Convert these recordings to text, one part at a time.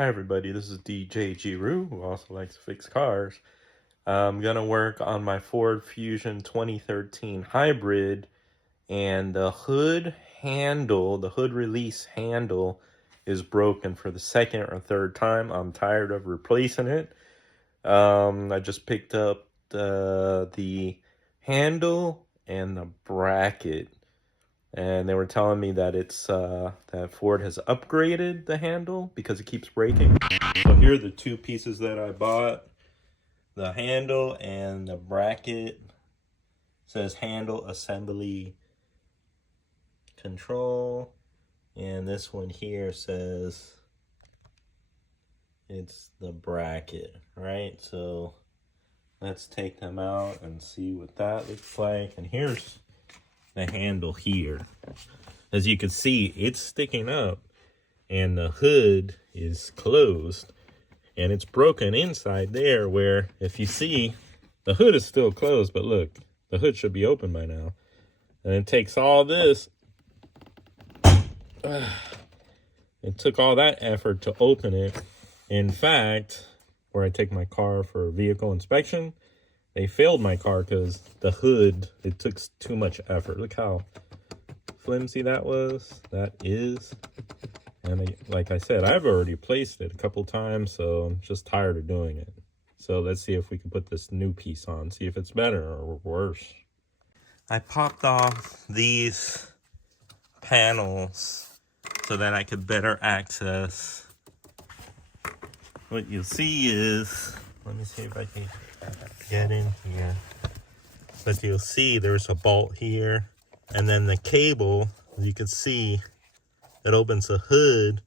Hi everybody, this is DJ Giroux, who also likes to fix cars. I'm gonna work on my Ford Fusion 2013 hybrid, and the hood handle, the hood release handle is broken for the second or third time. I'm tired of replacing it. I just picked up the handle and the bracket, and they were telling me that it's that Ford has upgraded the handle because it keeps breaking. So here are the two pieces that I bought: the handle and the bracket. It says handle assembly control, and this one here says it's the bracket, right? So let's take them out and see what that looks like. And here's the handle here. As you can see, it's sticking up and the hood is closed, and it's broken inside there, where if you see, the hood is still closed, but look, the hood should be open by now. And it takes all this, it took all that effort to open it. In fact, where I take my car for vehicle inspection, they failed my car because the hood, it took too much effort. Look how flimsy that was. That is. And like I said, I've already placed it a couple times, so I'm just tired of doing it. So let's see if we can put this new piece on, see if it's better or worse. I popped off these panels so that I could better access. What you'll see is, let me see if I can get in here. But you'll see there's a bolt here, and then the cable, you can see, it opens the hood.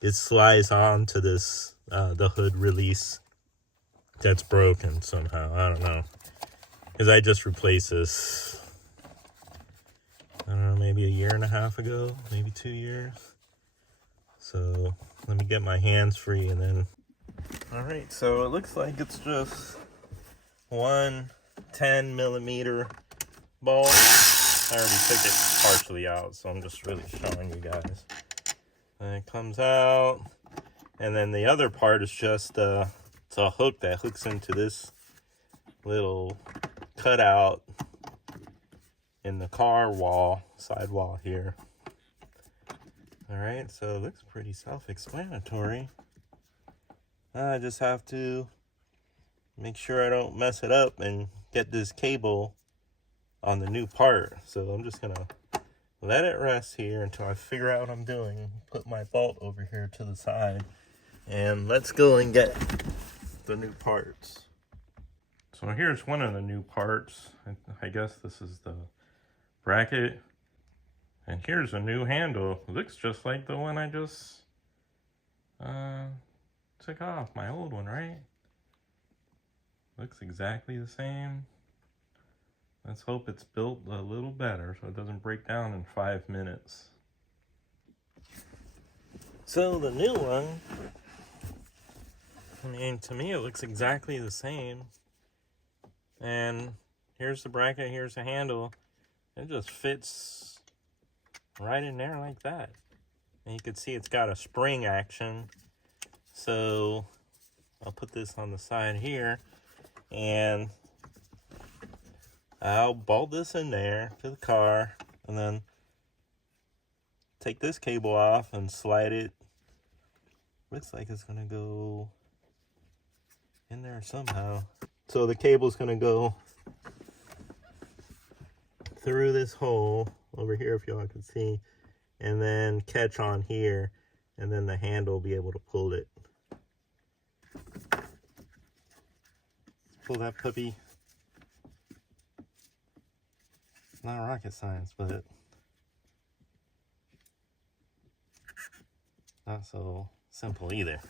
It slides onto this, the hood release that's broken somehow. I don't know. Because I just replaced this, I don't know, maybe a year and a half ago, maybe 2 years. So let me get my hands free and then. All right, so it looks like it's just one 10mm bolt. I already took it partially out, so I'm just really showing you guys. And it comes out, and then the other part is just it's a hook that hooks into this little cutout in the car wall, sidewall here. All right, so it looks pretty self-explanatory. I just have to make sure I don't mess it up and get this cable on the new part. So I'm just gonna let it rest here until I figure out what I'm doing. Put my bolt over here to the side, and let's go and get the new parts. So here's one of the new parts. I guess this is the bracket. And here's a new handle. It looks just like the one I just took off, my old one, right? Looks exactly the same. Let's hope it's built a little better so it doesn't break down in 5 minutes. So the new one, I mean, to me it looks exactly the same. And here's the bracket, here's the handle. It just fits right in there like that. And you can see it's got a spring action. So I'll put this on the side here, and I'll bolt this in there to the car, and then take this cable off and slide it. Looks like it's gonna go in there somehow. So the cable's gonna go through this hole over here, if y'all can see, and then catch on here, and then the handle will be able to pull it. Let's pull that puppy. Not rocket science, but not so simple either.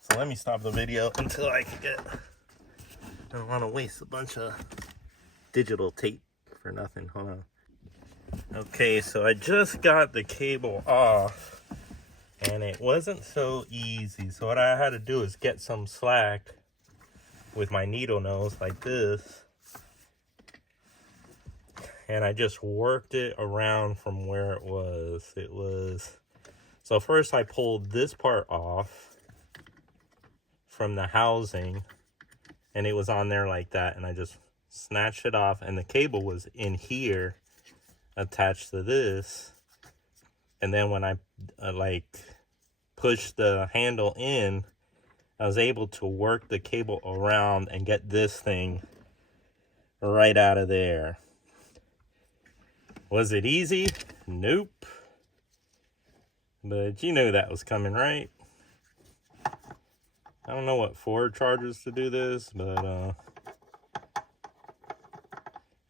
So let me stop the video until I can get, I don't want to waste a bunch of digital tape for nothing. Hold on. Okay, so I just got the cable off, and it wasn't so easy. So what I had to do is get some slack with my needle nose like this, and I just worked it around from where it was. So first I pulled this part off, from the housing, and it was on there like that, and I just snatched it off, and the cable was in here attached to this. And then when I like pushed the handle in, I was able to work the cable around and get this thing right out of there. Was it easy? Nope. But you knew that was coming, right? I don't know what Ford charges to do this, but it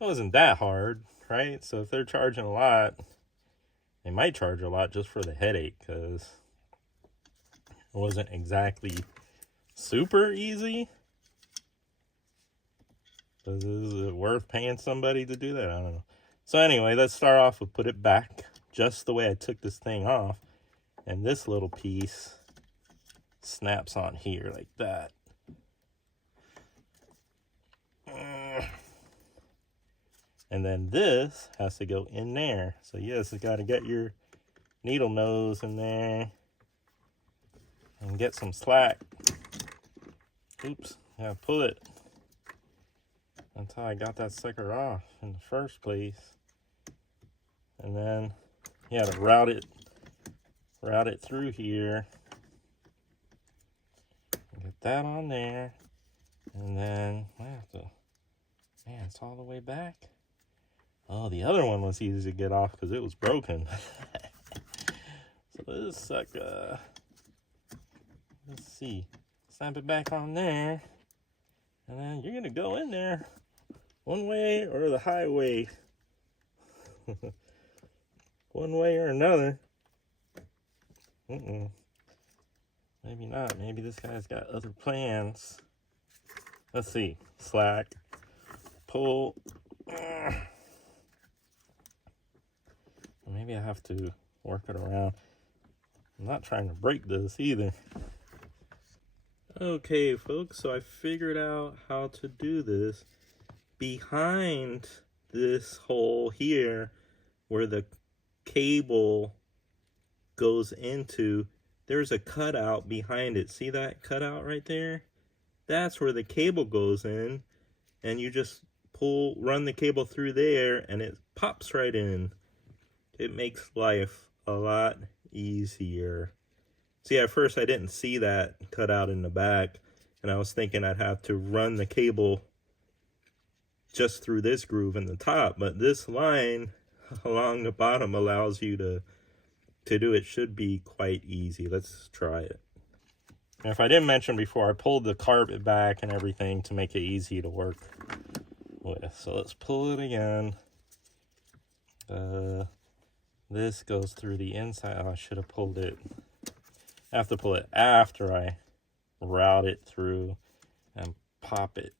wasn't that hard, right? So if they're charging a lot, they might charge a lot just for the headache, because it wasn't exactly super easy. Is it worth paying somebody to do that? I don't know. So anyway, let's start off with put it back just the way I took this thing off. And this little piece snaps on here like that. And then this has to go in there. So yes, you got to get your needle nose in there and get some slack. Oops, yeah, pull it until I got that sucker off in the first place. And then you have to route it through here. Get that on there. And then I have to, man, it's all the way back. Oh, the other one was easy to get off because it was broken. So this sucker, let's see, snap it back on there. And then you're gonna go in there one way or the highway. One way or another. Maybe not. Maybe this guy's got other plans. Let's see. Slack. Pull. Maybe I have to work it around. I'm not trying to break this either. Okay, folks. So I figured out how to do this. Behind this hole here, where the cable goes into, there's a cutout behind it. See that cutout right there? That's where the cable goes in, and you just run the cable through there, and it pops right in. It makes life a lot easier. See, at first I didn't see that cutout in the back, and I was thinking I'd have to run the cable just through this groove in the top, but this line along the bottom allows you to do it. Should be quite easy. Let's try it. And if I didn't mention before, I pulled the carpet back and everything to make it easy to work with. So let's pull it again. This goes through the inside. Oh, I should have pulled it. I have to pull it after I route it through and pop it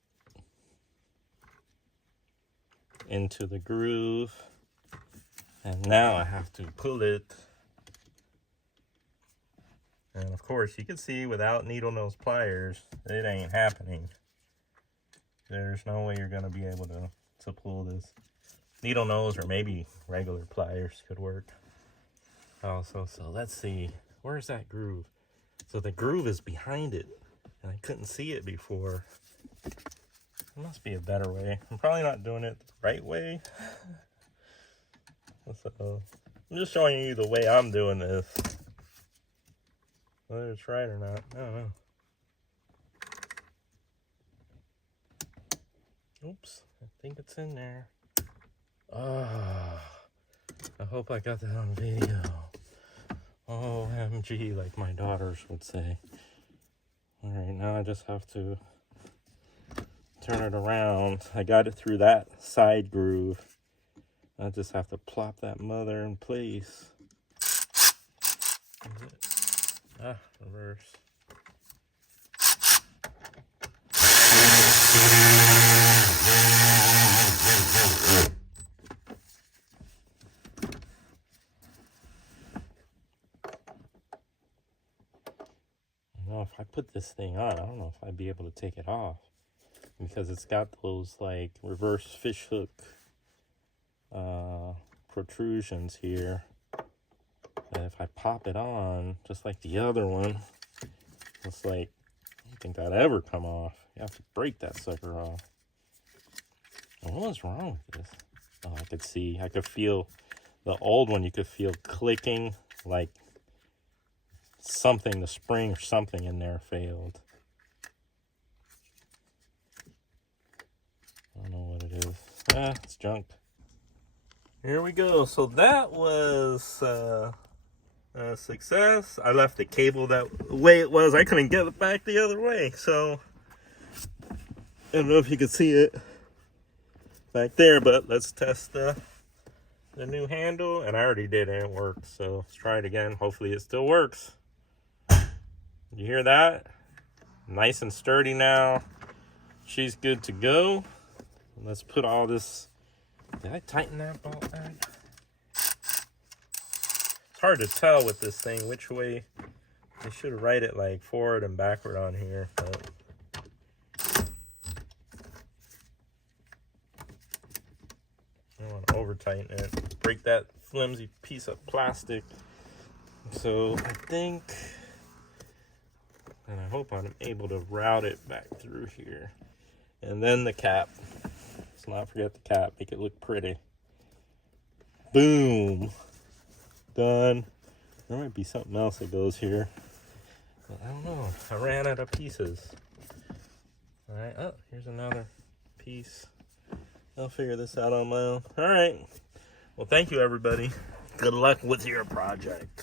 into the groove. And now I have to pull it. And of course, you can see without needle nose pliers, it ain't happening. There's no way you're going to be able to pull this. Needle nose or maybe regular pliers could work also. So let's see. Where's that groove? So the groove is behind it, and I couldn't see it before. There must be a better way. I'm probably not doing it the right way. So I'm just showing you the way I'm doing this. Whether it's right or not, I don't know. Oops, I think it's in there. Oh, I hope I got that on video. OMG, like my daughters would say. All right, now I just have to turn it around. I got it through that side groove. I just have to plop that mother in place. Reverse. Now, if I put this thing on, I don't know if I'd be able to take it off, because it's got those like reverse fish hook protrusions here. And if I pop it on, just like the other one, it's like you think that'd ever come off. You have to break that sucker off. What was wrong with this? Oh, I could see. I could feel the old one. You could feel clicking, like something, the spring or something in there failed. I don't know what it is. It's junk. Here we go. So that was a success. I left the cable that way it was. I couldn't get it back the other way. So I don't know if you can see it back there, but let's test the new handle. And I already did and it worked. So let's try it again. Hopefully it still works. You hear that? Nice and sturdy now. She's good to go. Let's put all this. Did I tighten that bolt back? It's hard to tell with this thing which way. They should write it like forward and backward on here. But I don't want to over tighten it. Break that flimsy piece of plastic. So I think, and I hope I'm able to route it back through here. And then the cap. Let's not forget the cap. Make it look pretty. Boom. Done. There might be something else that goes here. But I don't know. I ran out of pieces. Alright. Oh, here's another piece. I'll figure this out on my own. Alright. Well, thank you, everybody. Good luck with your project.